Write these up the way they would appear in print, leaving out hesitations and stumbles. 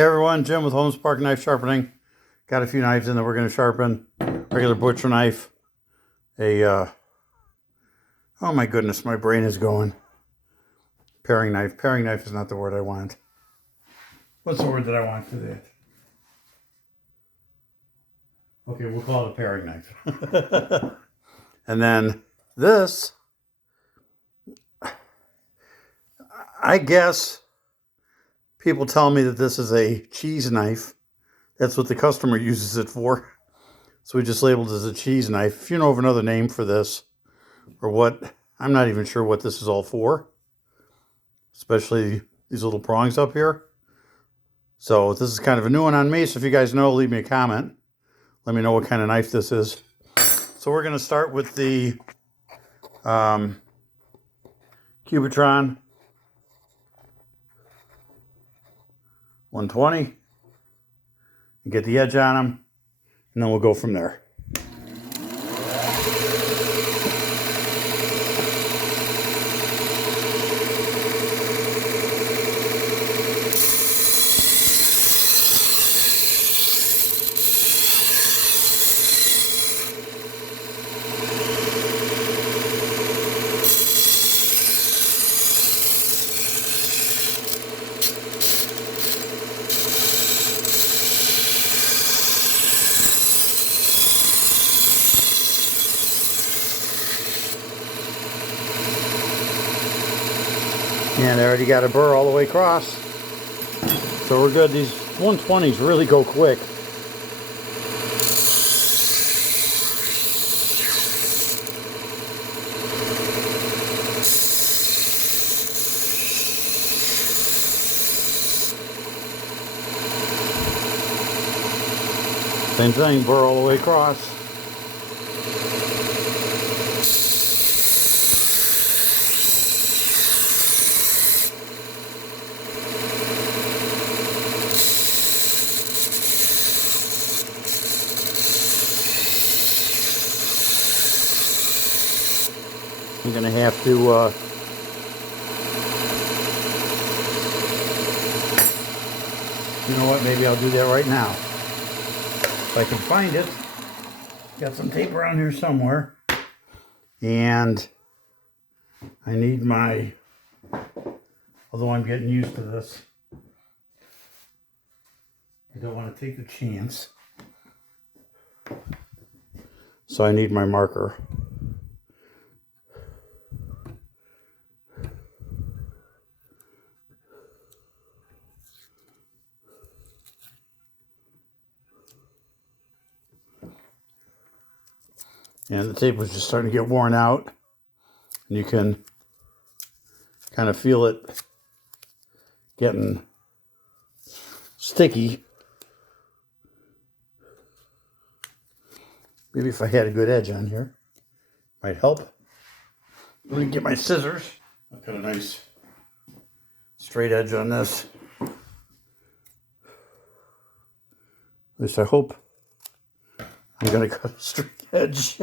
Hey everyone, Jim with Home Spark Knife Sharpening. Got a few knives in that we're going to sharpen. Regular butcher knife. Oh my goodness, my brain is going. Paring knife. Paring knife is not the word I want. What's the word that I want for that? Okay, we'll call it a paring knife. And then this, I guess people tell me that this is a cheese knife. That's what the customer uses it for. So we just labeled it as a cheese knife. If you know of another name for this, or what, I'm not even sure what this is all for. Especially these little prongs up here. So this is kind of a new one on me. So if you guys know, leave me a comment. Let me know what kind of knife this is. So we're going to start with the Cubitron 120. And get the edge on them. And then we'll go from there. And I already got a burr all the way across. So we're good. These 120s really go quick. Same thing, burr all the way across. I'm going to have to, you know what, maybe I'll do that right now. If I can find it. Got some tape around here somewhere. And I need my, although I'm getting used to this, I don't want to take the chance. So I need my marker. And the tape was just starting to get worn out. And you can kind of feel it getting sticky. Maybe if I had a good edge on here, might help. Let me get my scissors. I've got a nice straight edge on this. At least I hope. I'm going to cut a straight edge.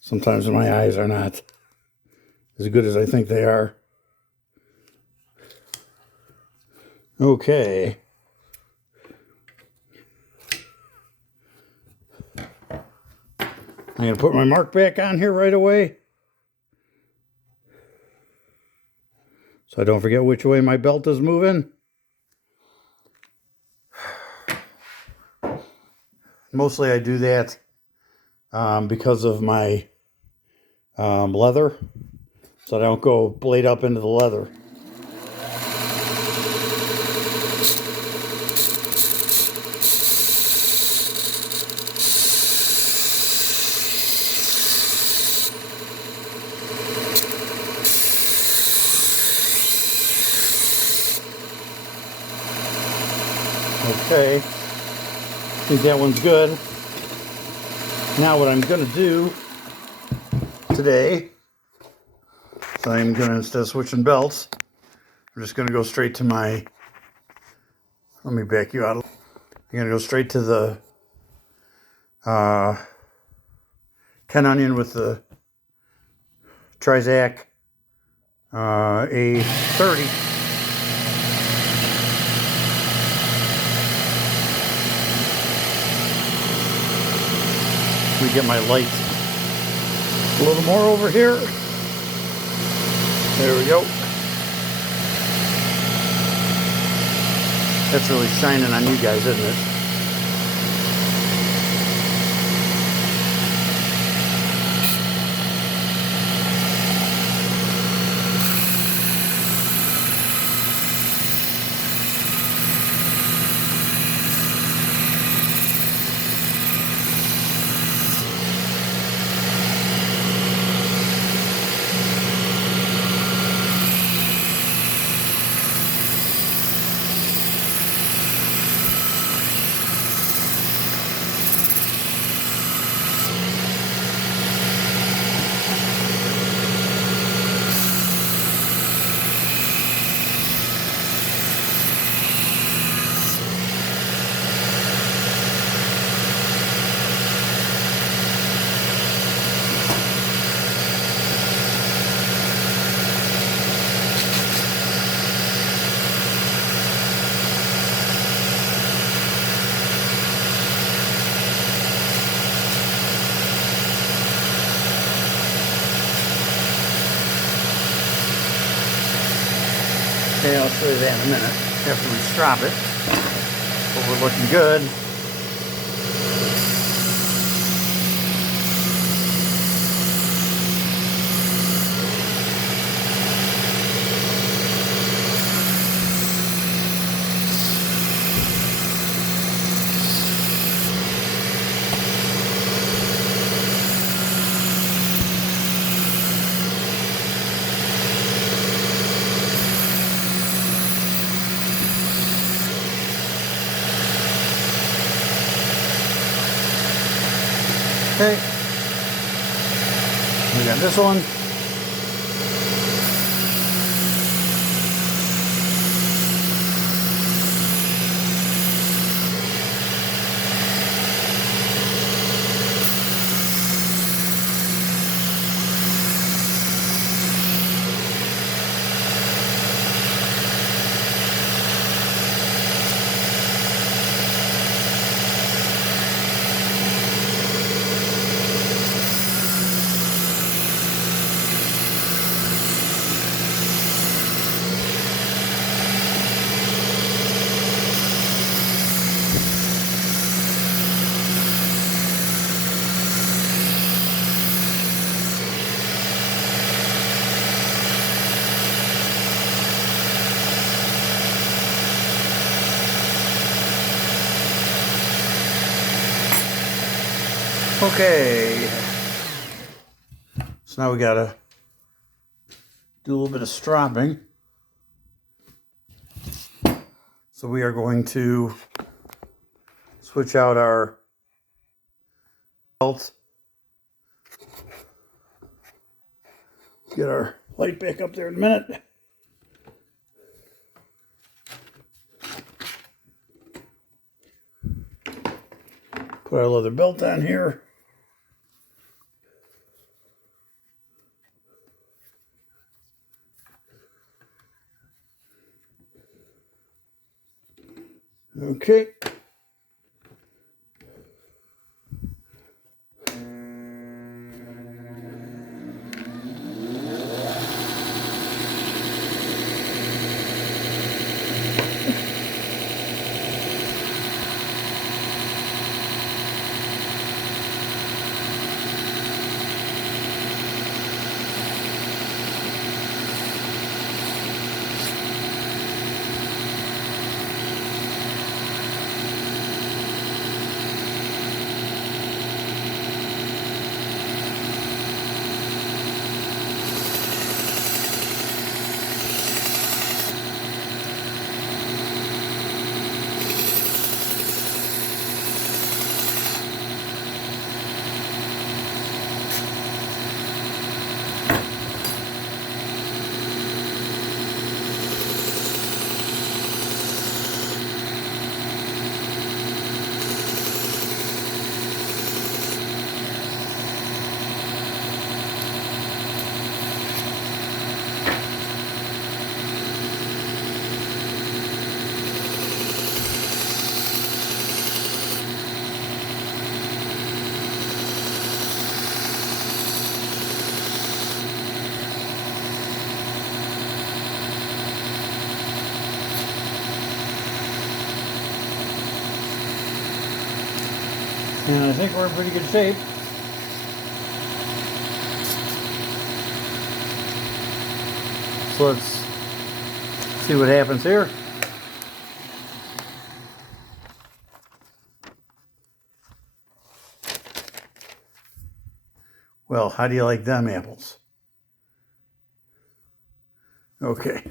Sometimes my eyes are not as good as I think they are. Okay. I'm going to put my mark back on here right away. So I don't forget which way my belt is moving. Mostly I do that because of my leather, so I don't go blade up into the leather. Okay, I think that one's good. Now what I'm going to do today, so I'm going to, instead of switching belts, I'm just going to go straight to my, let me back you out. I'm going to go straight to the Ken Onion with the Trizac A30. Let me get my light a little more over here. There we go. That's really shining on you guys, isn't it? Okay, I'll show you that in a minute after we strop it. But we're looking good. Okay, we got this one. Okay, so now we gotta do a little bit of stropping. So we are going to switch out our belt. Get our light back up there in a minute. Put our leather belt on here. Okay. And I think we're in pretty good shape. So let's see what happens here. Well, how do you like them apples? Okay.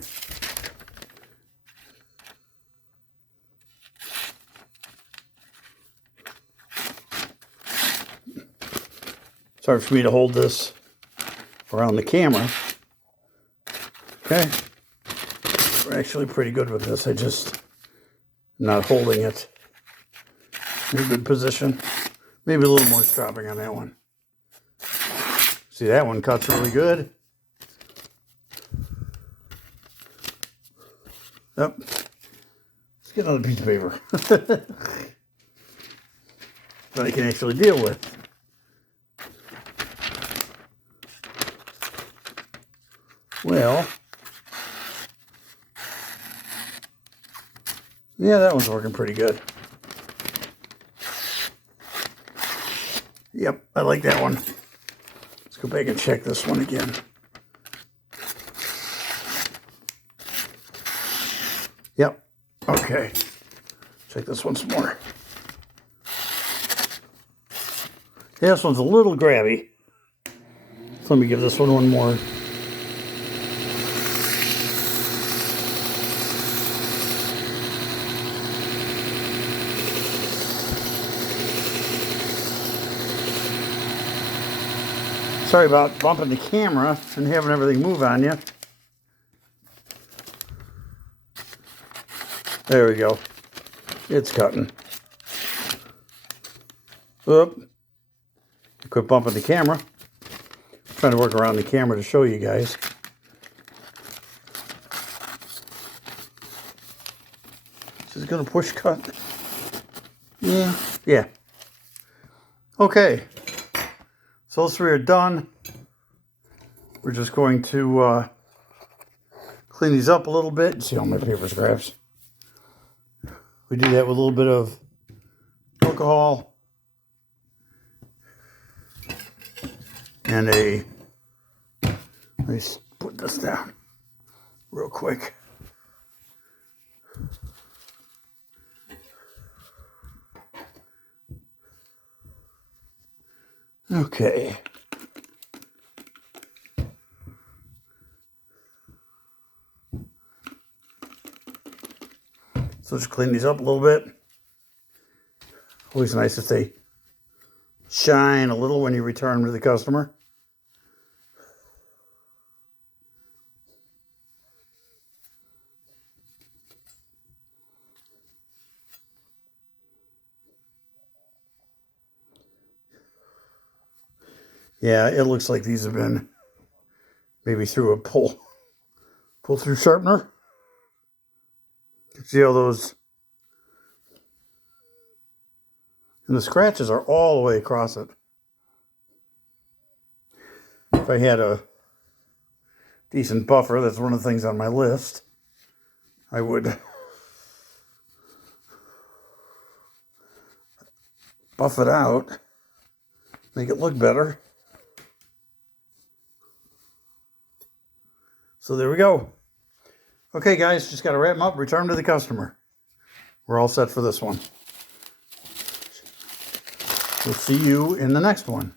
It's hard for me to hold this around the camera. Okay. We're actually pretty good with this. I just not holding it in a good position. Maybe a little more stropping on that one. See, that one cuts really good. Yep. Let's get another piece of paper that I can actually deal with. Well, yeah, that one's working pretty good. Yep, I like that one. Let's go back and check this one again. Yep, okay. Check this one some more. Yeah, this one's a little grabby. So let me give this one more. Sorry about bumping the camera and having everything move on you. There we go. It's cutting. Oop. Quit bumping the camera. I'm trying to work around the camera to show you guys. This is going to push cut. Yeah. Okay. So those three are done. We're just going to clean these up a little bit. See all my paper scraps. We do that with a little bit of alcohol and let me put this down real quick. Okay. So just clean these up a little bit. Always nice if they shine a little when you return them to the customer. Yeah, it looks like these have been maybe through a pull through sharpener. See how those, and the scratches are all the way across it. If I had a decent buffer, that's one of the things on my list, I would buff it out, make it look better. So there we go. Okay, guys, just got to wrap them up, return them to the customer. We're all set for this one. We'll see you in the next one.